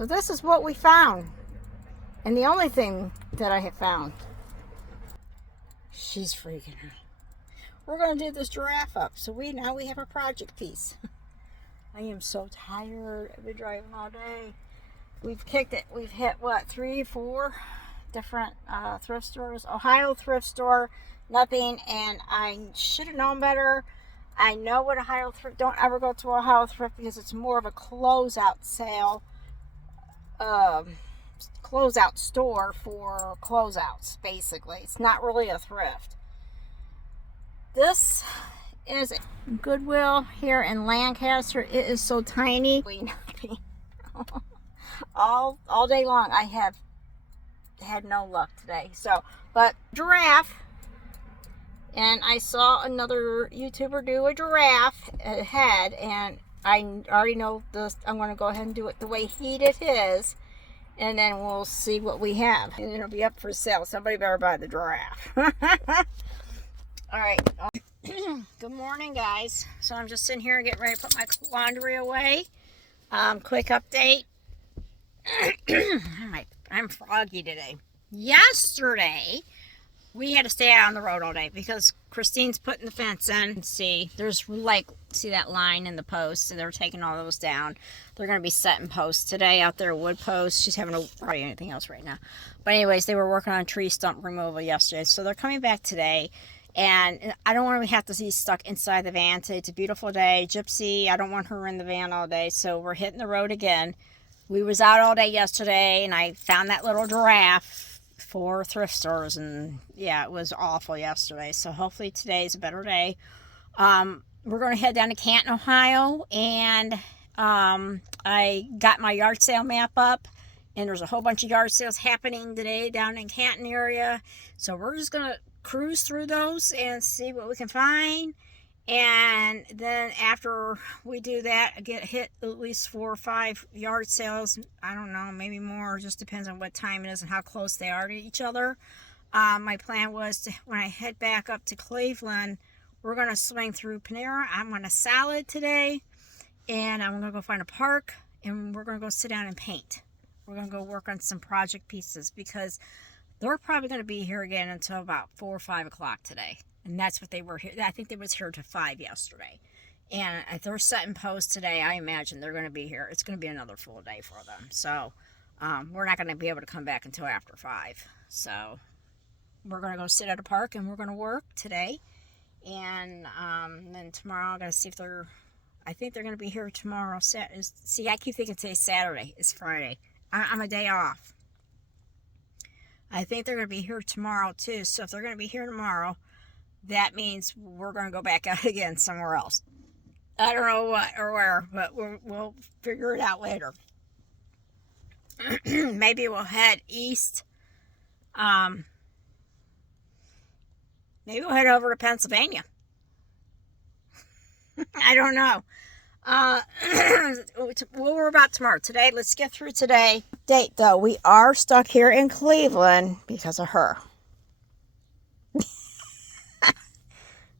So this is what we found. And the only thing that I have found. She's freaking out. We're going to do this giraffe up. So now we have a project piece. I am so tired. I've been driving all day. We've kicked it. We've hit, what, 3, 4 different thrift stores. Ohio thrift store, nothing. And I should have known better. I know what Ohio thrift, don't ever go to Ohio thrift because it's more of a closeout sale. Closeout store for closeouts, basically. It's not really a thrift. This is Goodwill here in Lancaster. It is so tiny. all day long I have had no luck today. So, but giraffe, and I saw another YouTuber do a giraffe head, and I already know this. I'm going to go ahead and do it the way he did his, and then we'll see what we have, and it'll be up for sale. Somebody better buy the giraffe. All right. Good morning, guys. So I'm just sitting here getting ready to put my laundry away. Quick update. I'm froggy today. Yesterday, we had to stay out on the road all day because Christine's putting the fence in. See, there's see that line in the post? So they're taking all those down. They're going to be setting posts today out there, wood posts. She's having probably anything else right now. But anyways, they were working on tree stump removal yesterday. So they're coming back today. And I don't want to have to be stuck inside the van today. It's a beautiful day. Gypsy, I don't want her in the van all day. So we're hitting the road again. We was out all day yesterday, and I found that little giraffe for thrift stores. And yeah, it was awful yesterday. So hopefully today's a better day. We're going to head down to Canton, Ohio. And I got my yard sale map up. And there's a whole bunch of yard sales happening today down in Canton area. So we're just going to cruise through those and see what we can find. And then after we do that, I get hit at least 4 or 5 yard sales. I don't know, maybe more. It just depends on what time it is and how close they are to each other. My plan was to, when I head back up to Cleveland, we're going to swing through Panera. I'm on a salad today. And I'm going to go find a park. And we're going to go sit down and paint. We're going to go work on some project pieces because they're probably going to be here again until about 4 or 5 o'clock today. And that's what they were here. I think they was here to 5 yesterday. And if they're setting posts today, I imagine they're going to be here. It's going to be another full day for them. So we're not going to be able to come back until after 5. So we're going to go sit at a park and we're going to work today. And then tomorrow I'm going to see if they're, I think they're going to be here tomorrow. See, I keep thinking today's Saturday. It's Friday. I'm a day off. I think they're going to be here tomorrow too. So if they're going to be here tomorrow, that means we're going to go back out again somewhere else. I don't know what or where, but we'll figure it out later. Maybe we'll head east. Maybe we'll head over to Pennsylvania. I don't know. What we're about tomorrow. Today, let's get through today. Date though, we are stuck here in Cleveland because of her.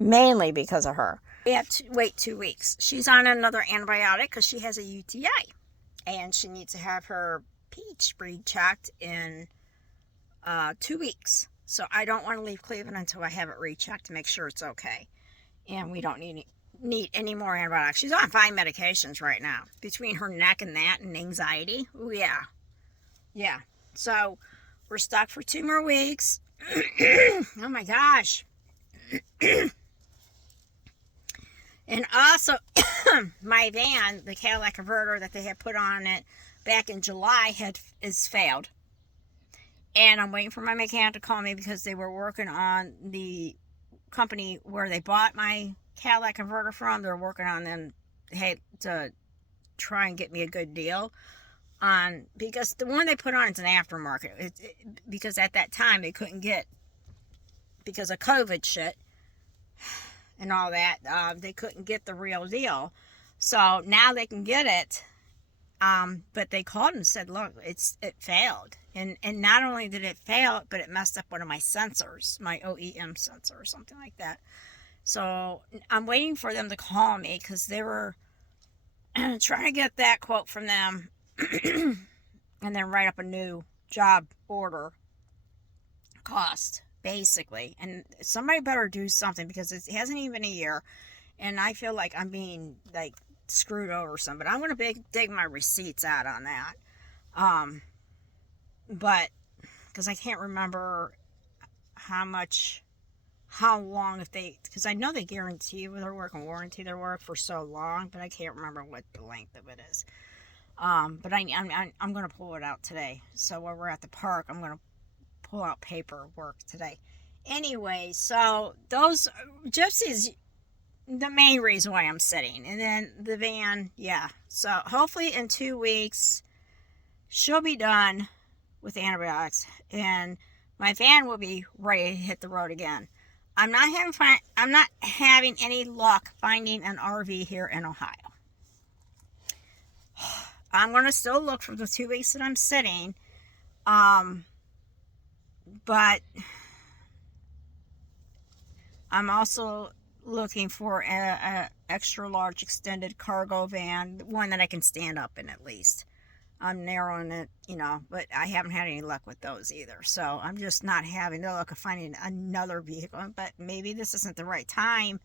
Mainly because of her. We have to wait 2 weeks. She's on another antibiotic because she has a UTI. And she needs to have her peach breed checked in 2 weeks. So I don't want to leave Cleveland until I have it rechecked to make sure it's okay. And we don't need any more antibiotics. She's on 5 medications right now. Between her neck and that and anxiety. Oh, yeah. Yeah. So we're stuck for 2 more weeks. Oh, my gosh. And also, my van, the Cadillac converter that they had put on it back in July is failed. And I'm waiting for my mechanic to call me because they were working on the company where they bought my Cadillac converter from. They're working on them to try and get me a good deal on, because the one they put on is an aftermarket. Because at that time they couldn't get, because of COVID shit and all that, they couldn't get the real deal. So now they can get it. But they called and said, look, it failed. And not only did it fail, but it messed up one of my sensors, my OEM sensor or something like that. So I'm waiting for them to call me because they were trying to get that quote from them. and then write up a new job order cost, basically. And somebody better do something, because it hasn't even been a year, and I feel like I'm being like screwed over some. But I'm gonna dig my receipts out on that. But because I can't remember how long, if they, because I know they guarantee their work and warranty their work for so long, but I can't remember what the length of it is. But I'm going to pull it out today. So while we're at the park, I'm going to pull out paperwork today. Anyway, so those gypsies, the main reason why I'm sitting. And then the van, yeah. So hopefully in 2 weeks, she'll be done with antibiotics, and my van will be ready to hit the road again. I'm not having any luck finding an RV here in Ohio. I'm going to still look for the 2 weeks that I'm sitting. But I'm also looking for a extra large extended cargo van, one that I can stand up in at least. I'm narrowing it, but I haven't had any luck with those either. So I'm just not having the luck of finding another vehicle. But maybe this isn't the right time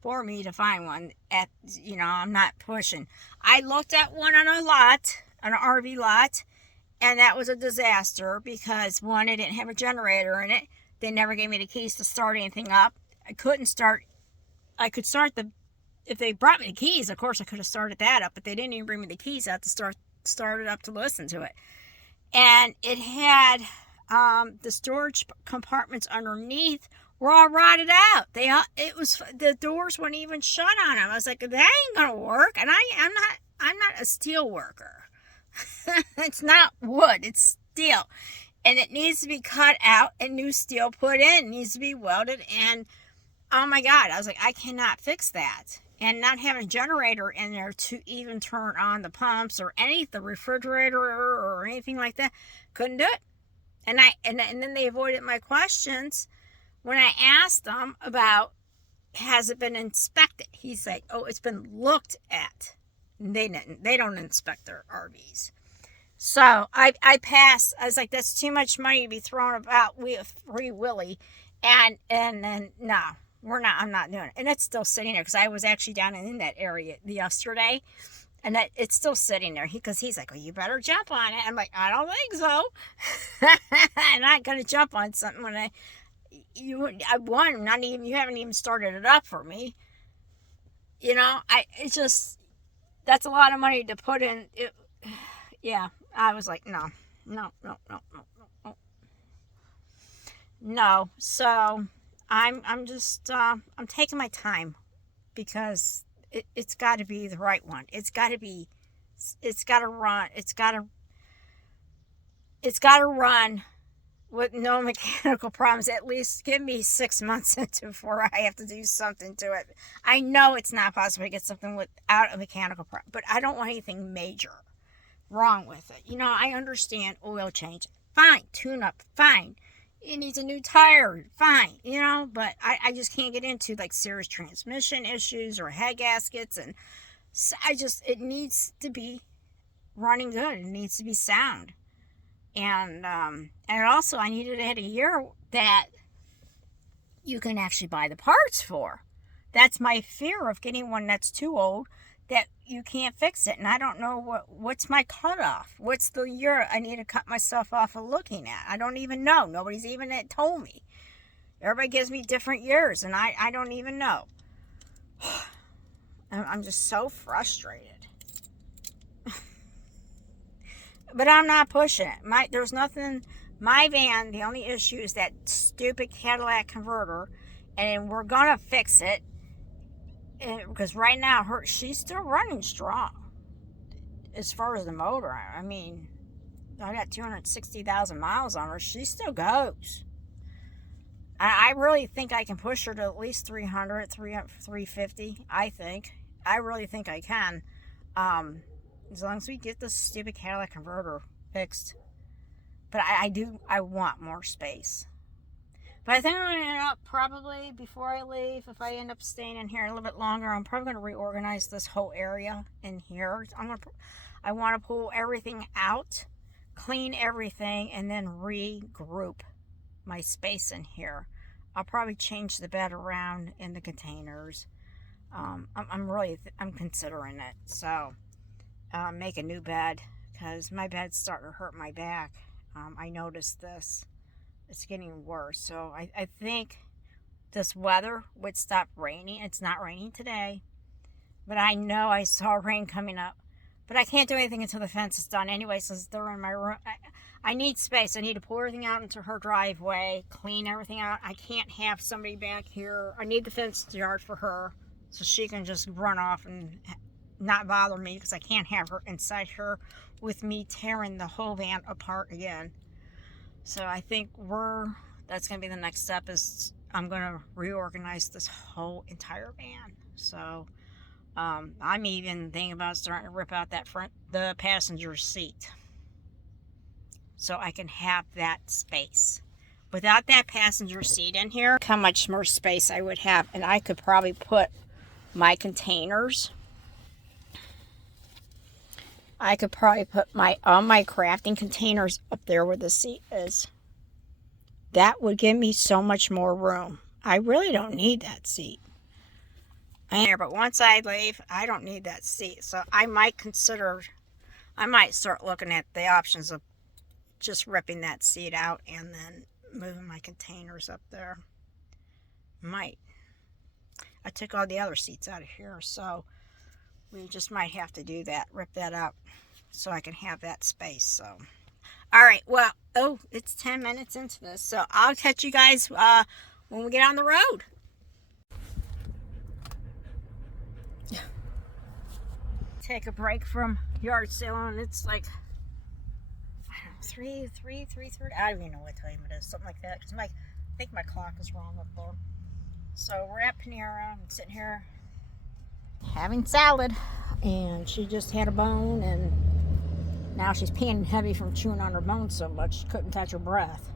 for me to find one. I'm not pushing. I looked at one on an RV lot, and that was a disaster because, one, it didn't have a generator in it. They never gave me the keys to start anything up. I could start if they brought me the keys, of course I could have started that up, but they didn't even bring me the keys out to start it up to listen to it. And it had the storage compartments underneath were all rotted out. The doors weren't even shut on them. I was like, that ain't gonna work. And I'm not a steel worker. It's not wood, it's steel. And it needs to be cut out and new steel put in. It needs to be welded. And oh my God, I was like, I cannot fix that. And not having a generator in there to even turn on the pumps or the refrigerator or anything like that, couldn't do it. And then they avoided my questions when I asked them about, has it been inspected? He's like, oh, it's been looked at. They don't inspect their RVs. So I passed. I was like, that's too much money to be thrown about with Free Willy. And then no. I'm not doing it. And it's still sitting there because I was actually down in that area yesterday, and that it's still sitting there. Because he's like, well, you better jump on it. I'm like, I don't think so. I'm not going to jump on something when you haven't even started it up for me. It's just, that's a lot of money to put in. Yeah, I was like, no. So I'm just I'm taking my time, because it's got to be the right one. It's got to run with no mechanical problems. At least give me 6 months before I have to do something to it. I know it's not possible to get something without a mechanical problem, but I don't want anything major wrong with it. I understand oil change, fine. Tune up, fine. It needs a new tire, fine, but I just can't get into like serious transmission issues or head gaskets. And it needs to be running good. It needs to be sound. And also I needed to hit a year that you can actually buy the parts for. That's my fear of getting one that's too old, that you can't fix it. And I don't know what's my cutoff. What's the year I need to cut myself off of looking at? I don't even know. Nobody's even told me. Everybody gives me different years, and I don't even know. I'm just so frustrated. But I'm not pushing it. There's nothing. My van, the only issue is that stupid Cadillac converter, and we're gonna fix it. Because right now she's still running strong as far as the motor. I mean, I got 260,000 miles on her. She still goes. I really think I can push her to at least 300, 350. I really think I can, as long as we get this stupid Cadillac converter fixed. But I want more space. But I think I'm going to end up, probably before I leave, if I end up staying in here a little bit longer, I'm probably going to reorganize this whole area in here. I want to pull everything out, clean everything, and then regroup my space in here. I'll probably change the bed around in the containers. I'm considering it. So make a new bed, because my bed's starting to hurt my back. I noticed this. It's getting worse. So I think this weather would stop raining. It's not raining today, but I know I saw rain coming up. But I can't do anything until the fence is done anyway, since they're in my room. I need space. I need to pull everything out into her driveway, clean everything out. I can't have somebody back here. I need the fenced yard for her, so she can just run off and not bother me, because I can't have her inside here with me tearing the whole van apart again. So I think that's going to be the next step, is I'm going to reorganize this whole entire van. So I'm even thinking about starting to rip out the passenger seat, so I can have that space. Without that passenger seat in here, look how much more space I would have. And I could probably put my containers. I could probably put all my crafting containers up there where the seat is. That would give me so much more room. I really don't need that seat. But once I leave, I don't need that seat. So I might start looking at the options of just ripping that seat out and then moving my containers up there. I took all the other seats out of here, so we just might have to do that, rip that out, so I can have that space. So, all right, well, it's 10 minutes into this, so I'll catch you guys when we get on the road. Take a break from yard sale, and it's like, I don't know, 3:30. I don't even know what time it is, something like that, because I think my clock is wrong up there. So we're at Panera. I'm sitting here having salad, and she just had a bone, and now she's peeing heavy from chewing on her bone so much she couldn't catch her breath.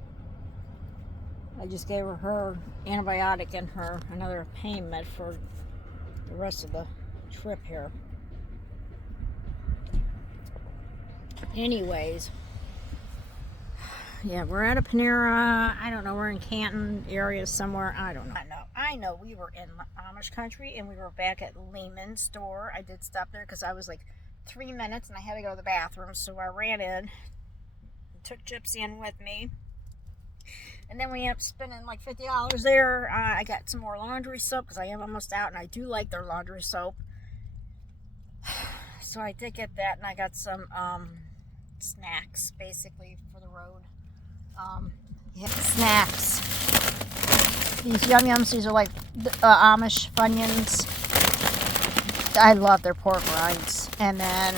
I just gave her antibiotic and another pain med for the rest of the trip here. Anyways, yeah, we're at a Panera. I don't know, we're in Canton area somewhere. I don't know. I know we were in Amish country, and we were back at Lehman's store. I did stop there because I was like 3 minutes and I had to go to the bathroom, so I ran in, took Gypsy in with me, and then we ended up spending like $50 there. I got some more laundry soap because I am almost out, and I do like their laundry soap. So I did get that, and I got some snacks basically for the road. Snacks. These Yum Yums, these are like Amish Funyuns. I love their pork rinds. And then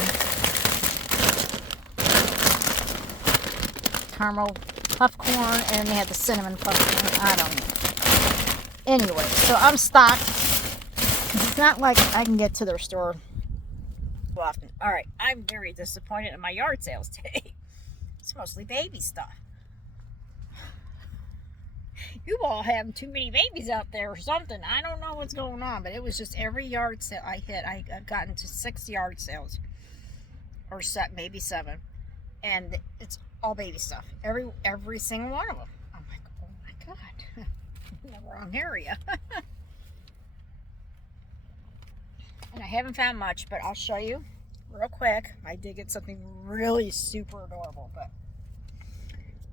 caramel puff corn, and they had the cinnamon puff corn. I don't know. Anyway, so I'm stocked. It's not like I can get to their store often. Alright, I'm very disappointed in my yard sales today. It's mostly baby stuff. You all have too many babies out there or something. I don't know what's going on, but it was just every yard sale I hit. I've gotten to 6 yard sales, or maybe 7, and it's all baby stuff. Every single one of them. I'm like, oh my god, I'm in the wrong area. And I haven't found much, but I'll show you real quick. I did get something really super adorable, but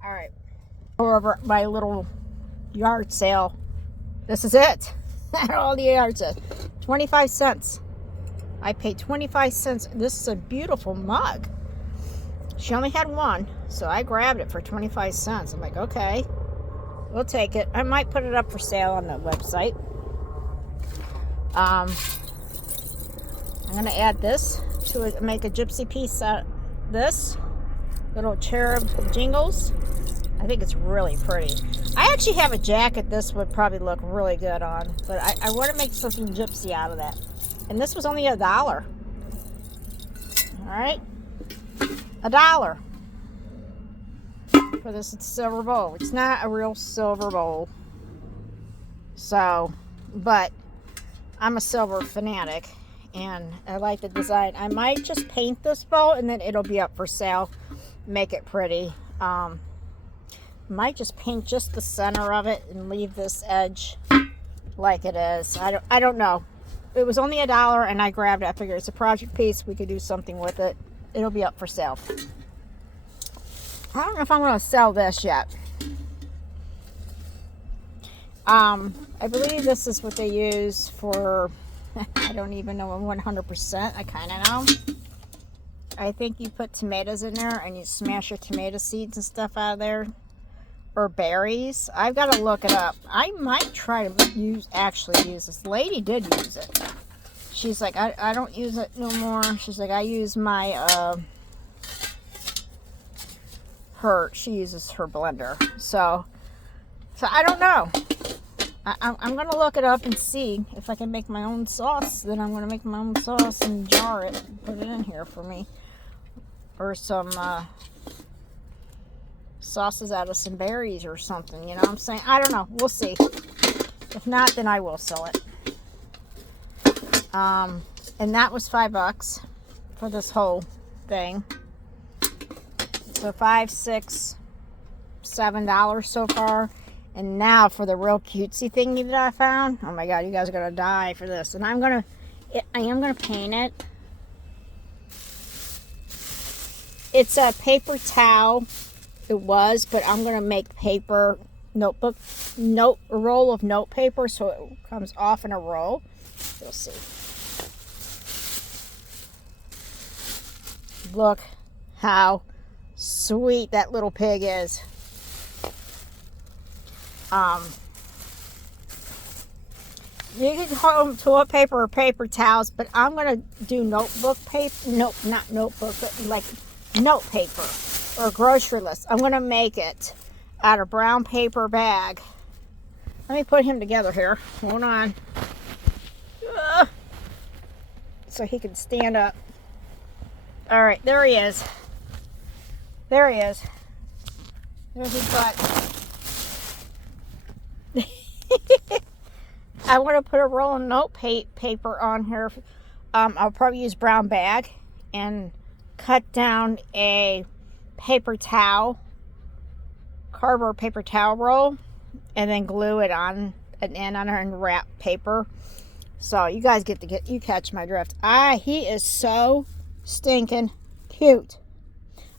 all right. Over my little yard sale. This is it. All the yard sales. 25 cents. I paid 25 cents. This is a beautiful mug. She only had one, so I grabbed it for 25 cents. I'm like, okay, we'll take it. I might put it up for sale on the website. I'm going to add this to it, make a gypsy piece out of this. Little cherub jingles. I think it's really pretty. I actually have a jacket this would probably look really good on, but I want to make something gypsy out of that. And this was only $1. All right, $1 for this silver bowl. It's not a real silver bowl, so, but I'm a silver fanatic, and I like the design. I might just paint this bowl, and then it'll be up for sale. make it pretty. Might just paint just the center of it and leave this edge like it is. I don't know. It was only $1 and I grabbed it. I figured it's a project piece. We could do something with it. It'll be up for sale. I don't know if I'm going to sell this yet. I believe this is what they use for, I don't even know 100%. I kind of know. I think you put tomatoes in there and you smash your tomato seeds and stuff out of there. Or berries. I've got to look it up. I might try to actually use this. Lady did use it. She's like, I don't use it no more. She's like, I use my, she uses her blender. So I don't know. I'm going to look it up and see if I can make my own sauce. Then I'm going to make my own sauce and jar it and put it in here for me. Or some, sauces out of some berries or something, you know what I'm saying? I don't know. We'll see. If not, then I will sell it. And that was $5 for this whole thing. So $5, $6, $7 so far. And now for the real cutesy thingy that I found. Oh my god, you guys are gonna die for this. And I am gonna paint it. It's a paper towel. It was, but I'm gonna make paper a roll of note paper so it comes off in a roll. You'll see. Look how sweet that little pig is. You can call them toilet paper or paper towels, but I'm gonna do notebook paper. Nope, not notebook, but like note paper. Or grocery list. I'm going to make it out of brown paper bag. Let me put him together here. Hold on. So he can stand up. All right, there he is. There he is. There's his butt. I want to put a roll of note paper on here. I'll probably use brown bag and cut down a paper towel, cardboard paper towel roll, and then glue it on an end on her and wrap paper. So you guys you catch my drift. He is so stinking cute.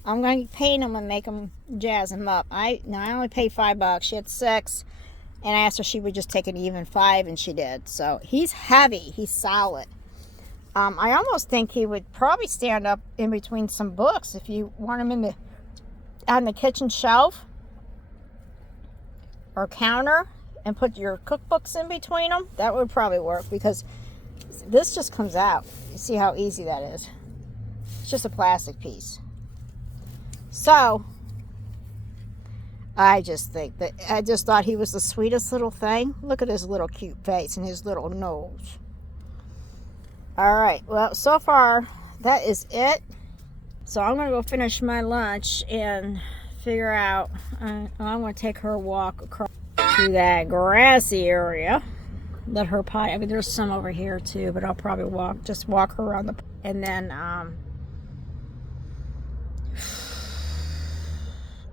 I'm going to paint him and make him jazz him up. I only paid $5. She had $6, and I asked her if she would just take an even $5, and she did. So he's heavy. He's solid. I almost think he would probably stand up in between some books if you want him on the kitchen shelf or counter and put your cookbooks in between them. That would probably work because this just comes out. You see how easy that is. It's just a plastic piece. So I just thought he was the sweetest little thing. Look at his little cute face and his little nose. All right, well, so far that is it. So I'm going to go finish my lunch and figure out, I'm going to take her a walk across to that grassy area. Let her potty. I mean, there's some over here too, but I'll probably just walk her around and then,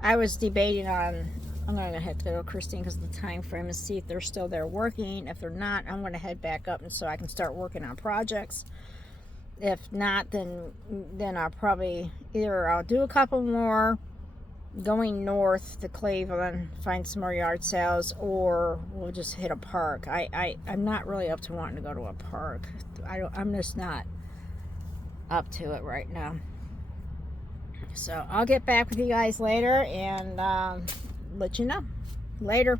I was debating on, I'm going to head to go to Christine because of the time frame and see if they're still there working. If they're not, I'm going to head back up and so I can start working on projects. If not, then I'll probably I'll do a couple more going north to Cleveland, find some more yard sales, or we'll just hit a park. I'm not really up to wanting to go to a park. I'm just not up to it right now. So I'll get back with you guys later and let you know. Later.